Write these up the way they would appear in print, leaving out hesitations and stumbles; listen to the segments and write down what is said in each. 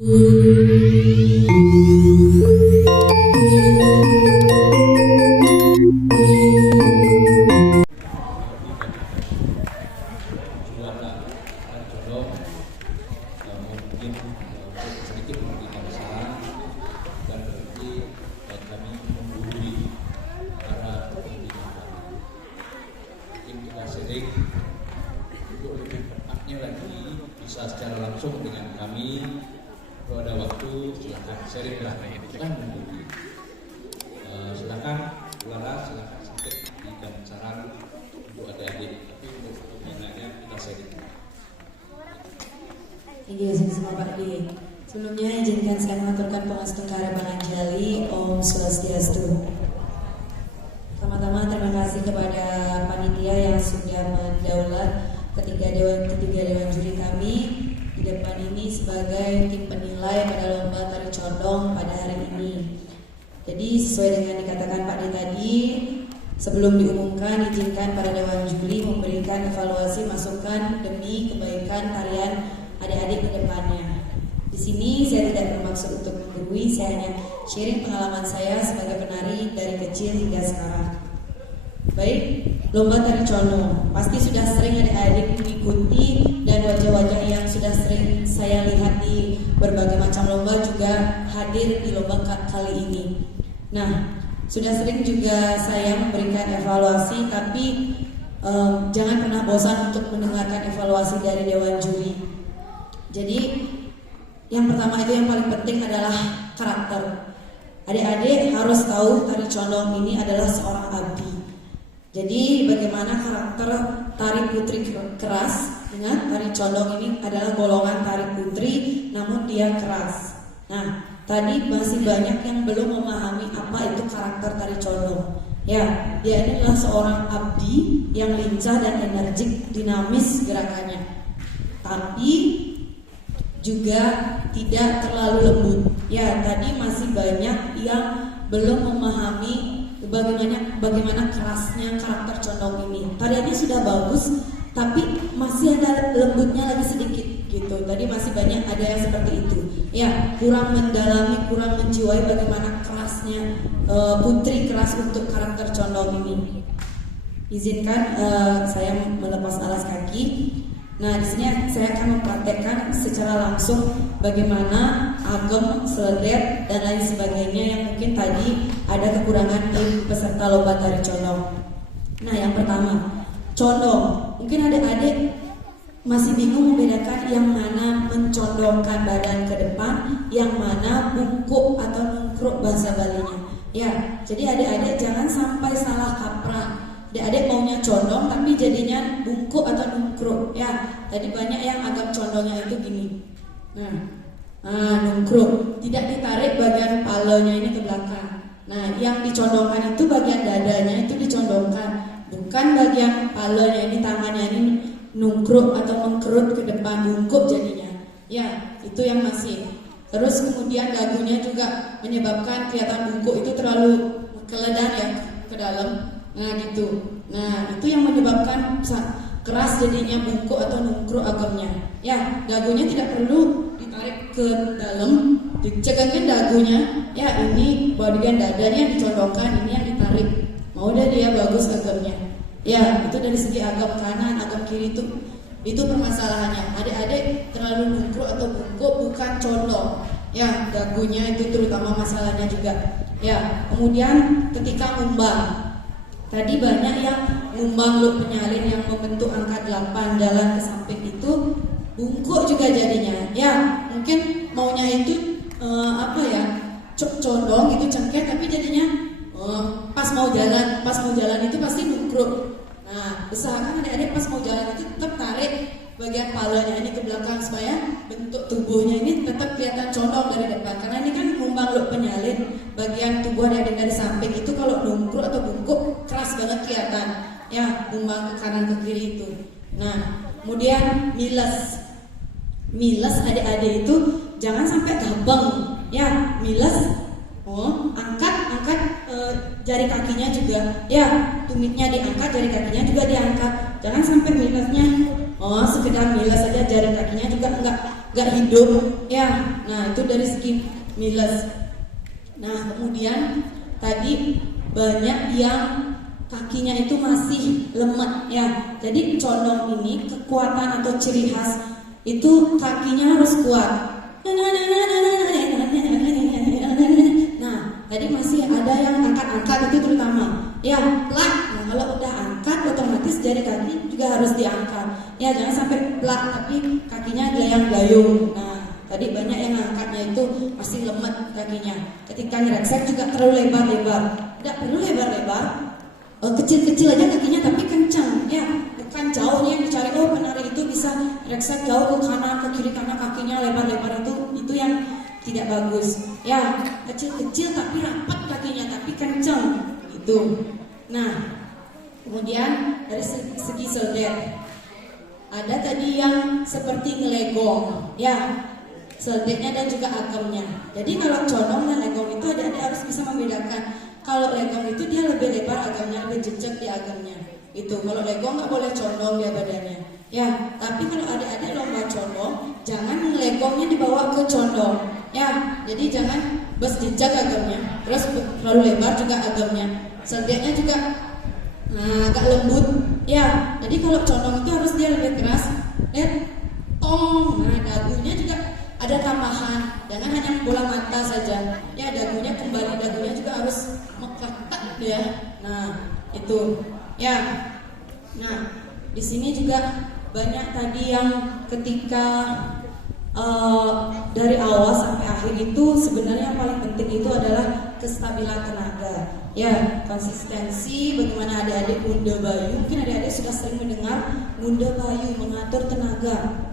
sedikit memberikan saran dan berarti kami menghubungi para pendidik. Mungkin kita sharing untuk lebih tepatnya lagi bisa secara langsung dengan kami. Kalau ada waktu silakan sharing lah, kan menghubungi. Silakan Lara, silakan sedikit berikan saran untuk adik-adik. Tapi untuk pembinaannya kita sharing. Sama Pak D. Sebelumnya izinkan saya mengaturkan pengastuhan harapan Anjali. Om Swastiastu. Pertama-tama terima kasih kepada panitia yang sudah mendaulat ketiga dewan juri kami di depan ini sebagai tim penilai pada lomba tari condong pada hari ini. Jadi sesuai dengan dikatakan Pak D tadi, sebelum diumumkan izinkan para dewan juri memberikan evaluasi masukan demi kebaikan tarian adik-adik ke depannya. Di sini saya tidak bermaksud untuk menggurui, saya hanya sharing pengalaman saya sebagai penari dari kecil hingga sekarang. Baik, lomba tari condong pasti sudah sering adik-adik mengikuti, dan wajah-wajah yang sudah sering saya lihat di berbagai macam lomba juga hadir di lomba kali ini. Nah, sudah sering juga saya memberikan evaluasi, tapi jangan pernah bosan untuk mendengarkan evaluasi dari dewan juri. Jadi yang pertama itu yang paling penting adalah karakter. Adik-adik harus tahu tari condong ini adalah seorang abdi. Jadi bagaimana karakter tari putri keras dengan tari condong ini adalah golongan tari putri namun dia keras. Nah, tadi masih banyak yang belum memahami apa itu karakter tari condong. Ya, dia ini adalah seorang abdi yang lincah dan energik, dinamis gerakannya. Tapi juga tidak terlalu lembut. Ya, tadi masih banyak yang belum memahami bagaimana kerasnya karakter condong ini. Tariannya sudah bagus, tapi masih ada lembutnya lagi sedikit gitu. Tadi masih banyak ada yang seperti itu. Ya, kurang mendalami, kurang menjiwai bagaimana kerasnya putri keras untuk karakter condong ini. Izinkan saya melepas alas kaki. Nah, di sini saya akan mempraktekkan secara langsung bagaimana agem, seledet, dan lain sebagainya yang mungkin tadi ada kekurangan di peserta lomba tari condong. Nah, yang pertama, condong. Mungkin adik-adik masih bingung membedakan yang mana mencondongkan badan ke depan, yang mana bungkuk atau nungkruk bahasa Balinya. Ya, jadi adik-adik jangan sampai salah kaprah. Adik-adik maunya condong tapi jadinya bungkuk atau nungkruk. Ya, tadi banyak yang agak condongnya itu gini. Nah, nungkruk, tidak ditarik bagian palanya ini ke belakang. Nah, yang dicondongkan itu bagian dadanya itu dicondongkan, bukan bagian palanya ini, tangannya ini nungkruk atau mengkerut ke depan, bungkuk jadinya. Ya, itu yang masih. Terus kemudian dagunya juga menyebabkan kelihatan bungkuk itu terlalu keledan ya ke dalam. Nah gitu. Nah itu yang menyebabkan keras jadinya bungkuk atau nungkruk agamnya. Ya, dagunya tidak perlu ditarik ke dalam, dicegangin dagunya. Ya, ini bagian dadanya dicondongkan, ini yang ditarik. Mau deh dia bagus agamnya. Ya, itu dari segi agam kanan, agam kiri itu permasalahannya. Adik-adik terlalu nungkruk atau bungkuk bukan condong. Ya, dagunya itu terutama masalahnya juga. Ya, kemudian ketika ngumbang. Tadi banyak yang ngumbang loop penyalin yang membentuk angka 8 jalan ke samping itu bungkuk juga jadinya. Ya, mungkin maunya itu condong gitu cengkeh, tapi jadinya pas mau jalan itu pasti nungkruk. Nah, usahakan adik-adik pas mau jalan itu tetap tarik bagian palanya ini ke belakang supaya bentuk tubuhnya ini tetap kelihatan condong dari depan. Karena ini kan ngumbang loop penyalin, bagian tubuh dari samping itu kalau nungkruk atau bungkuk keras banget kelihatan. Ya, ngumbang ke kanan ke kiri itu. Nah, kemudian miles adik-adik itu jangan sampai gabang. Ya, miles. Angkat jari kakinya juga. Ya, tumitnya diangkat, jari kakinya juga diangkat. Jangan sampai milesnya oh sekedar milas saja, jari kakinya juga nggak hidup ya. Nah itu dari segi milas. Nah kemudian tadi banyak yang kakinya itu masih lemah ya. Jadi condong ini kekuatan atau ciri khas itu kakinya harus kuat. Nah tadi masih ada yang angkat-angkat itu terutama ya, plak. Nah kalau udah angkat otomatis jari kaki juga harus diangkat ya, jangan sampai plak tapi kakinya gelayang-gelayung. Nah tadi banyak yang angkatnya itu masih lemah kakinya. Ketika ngereksek juga terlalu lebar-lebar, tidak perlu lebar-lebar, kecil-kecil aja kakinya tapi kencang ya, bukan jauhnya yang dicari. Oh penari itu bisa reksek jauh ke kanan ke kiri karena kakinya lebar-lebar, itu yang tidak bagus ya. Kecil-kecil tapi rapat kakinya tapi kencang itu. Nah kemudian dari segi soldet ada tadi yang seperti ngelegong ya, soldetnya dan juga agamnya. Jadi kalau condong dan legong itu adik-adik harus bisa membedakan. Kalau legong itu dia lebih lebar, agamnya lebih jejak di agamnya. Itu kalau legong nggak boleh condong dia badannya. Ya, tapi kalau adik-adik lomba condong, jangan legongnya dibawa ke condong. Ya, jadi jangan bes jejak agamnya. Terus terlalu lebar juga agamnya. Soldetnya juga agak lembut. Ya, jadi kalau condong itu harus dia lebih keras. Lihat, tong. Nah, dagunya juga ada tambahan, jangan hanya bola mata saja ya, dagunya kembali, dagunya juga harus mengketat ya. Nah itu ya. Nah di sini juga banyak tadi yang ketika dari awal sampai akhir itu sebenarnya yang paling penting itu adalah kestabilan tenaga ya, konsistensi. Bagaimana adik-adik Munda Bayu, mungkin adik-adik sudah sering mendengar Munda Bayu mengatur tenaga.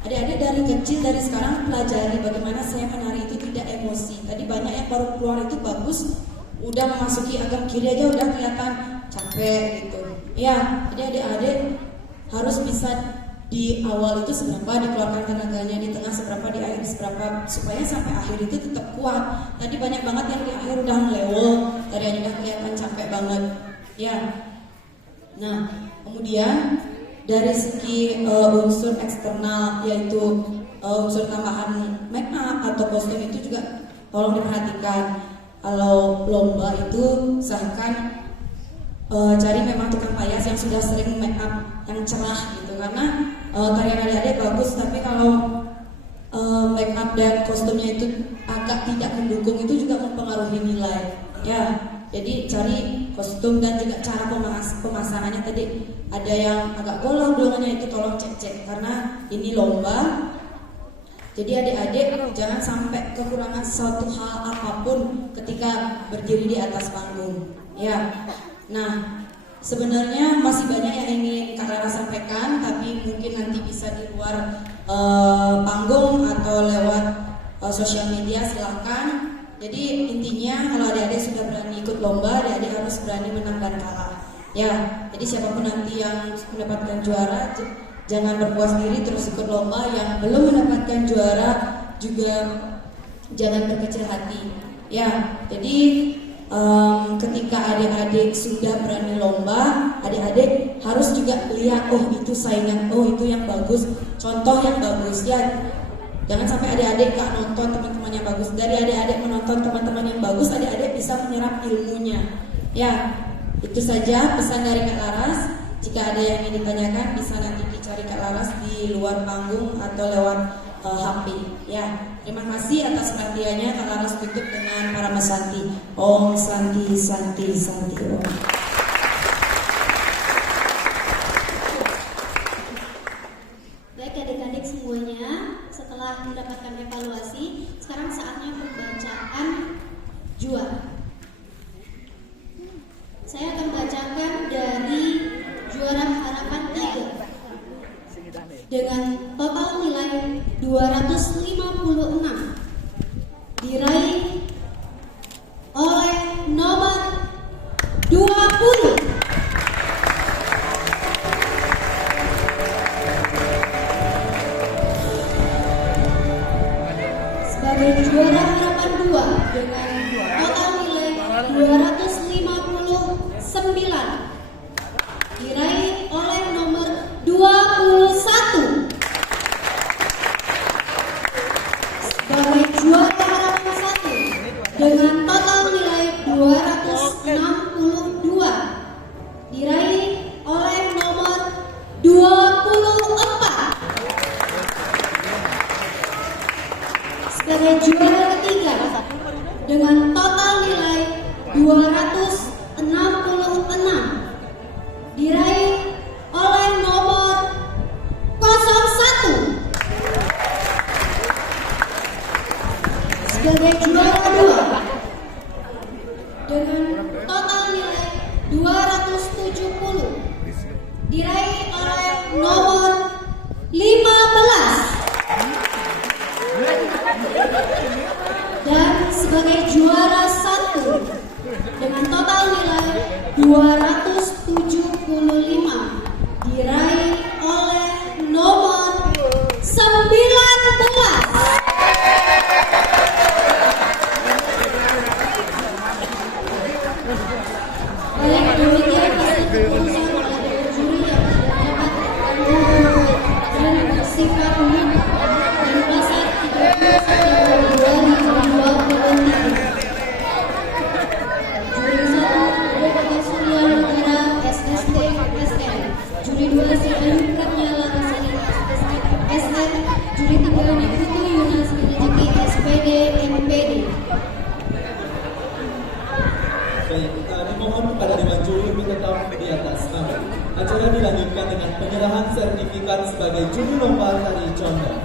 Adik-adik dari kecil, dari sekarang pelajari bagaimana saya menari itu tidak emosi. Tadi banyak yang baru keluar itu bagus, udah memasuki agam kiri aja udah kelihatan capek gitu. Ya, jadi adik-adik harus bisa di awal itu seberapa dikeluarkan tenaganya, di tengah seberapa, di akhir seberapa, supaya sampai akhir itu tetap kuat. Tadi banyak banget yang di akhir udah melewong, tadi aja udah kelihatan capek banget. Ya, nah kemudian dari segi unsur eksternal yaitu unsur tambahan make up atau kostum itu juga tolong diperhatikan. Kalau lomba itu usahakan cari memang tukang payas yang sudah sering make up yang cerah gitu, karena tarian adik-adik bagus tapi kalau make up dan kostumnya itu agak tidak mendukung itu juga mempengaruhi nilai ya. Jadi cari kostum dan juga cara pemasangannya. Tadi ada yang agak golong dolongannya, itu tolong cek-cek karena ini lomba. Jadi adik-adik jangan sampai kekurangan suatu hal apapun ketika berdiri di atas panggung ya. Nah sebenarnya masih banyak yang ingin Kak Rara sampaikan, tapi mungkin nanti bisa di luar panggung atau lewat sosial media, silahkan. Jadi intinya kalau adik-adik sudah berani ikut lomba, adik-adik harus berani menang dan kalah ya. Jadi siapapun nanti yang mendapatkan juara, jangan berpuas diri terus ikut lomba. Yang belum mendapatkan juara juga jangan berkecil hati ya. Jadi ketika adik-adik sudah berani lomba, adik-adik harus juga lihat, oh itu saingan, oh itu yang bagus, contoh yang bagus ya. Jangan sampai adik-adik gak nonton teman-teman yang bagus. Dari adik-adik menonton teman-teman yang bagus, adik-adik bisa menyerap ilmunya ya. Itu saja pesan dari Kak Laras. Jika ada yang ingin ditanyakan bisa nanti dicari Kak Laras di luar panggung atau lewat HP ya. Terima kasih atas perhatiannya. Kak Laras tutup dengan para Santi. Om Santi Santi Santi Om. Baik adik-adik semuanya, setelah mendapatkan evaluasi, sekarang saatnya pembacaan juara. Saya akan bacakan dari juara harapan 3 dengan total nilai 256 diraih oleh nomor 20. Sebagai juara harapan 2 dengan total nilai 259 diraih oleh nomor 21. dengan total nilai 262 diraih oleh nomor 24. Sebagai juara ketiga dengan total nilai 266 diraih oleh nomor 01. Sebagai juara kedua dengan total nilai 270 diraih oleh nomor 15. Dan sebagai juara satu dengan total nilai 275 diraih oleh nomor 19. Baik, demikian hasil keputusan oleh juri yang dan bersifat umum dan pasal 30 September 2023. Juri 1 Republik Surya Negara SST SN, juri 2 Si Ayu Pratnyala Rasani SN, juri 3 Niputu Yunas Minijeki SPD MPD. Baik, dimohon kepada Dewan Juri untuk tetap di atas nama. Acara dilanjutkan dengan penyerahan sertifikat sebagai juri lomba tari condong.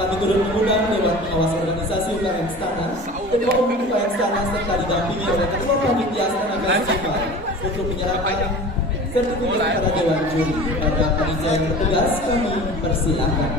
Kami turut mengundang Dewan Pengawas Organisasi UKM Stana, Ketua Umum UKM Stana serta didampingi oleh Ketua Panitia Stana Festival untuk menyerahkan sertifikat kepada Dewan Juri. Pada panitia yang bertugas kami persilakan.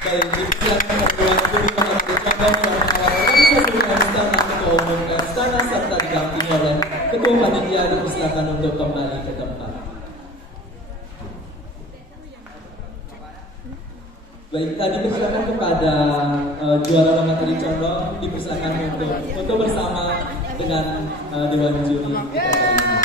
Baik, dipersilakan Dewan Juri Pengambil Condong Dewan Pengawas Organisasi UKM Stana, Ketua Umum UKM Stana serta didampingi oleh Ketua Panitia. Dipersilakan untuk kembali ke tempat. Baik, tadi dipersilakan kepada juara lomba tari condong, dipersilakan untuk bersama dengan Dewan Juri kita kali ini.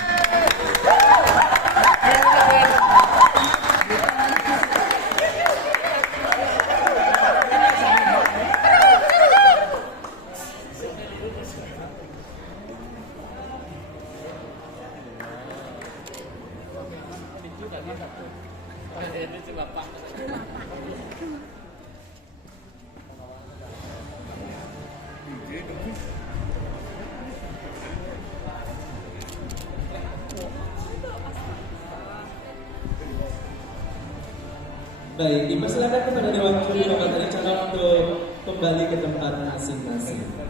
Baik, dipersilakan kepada Dewan Juri Bapak dari calon untuk kembali ke tempat masing-masing.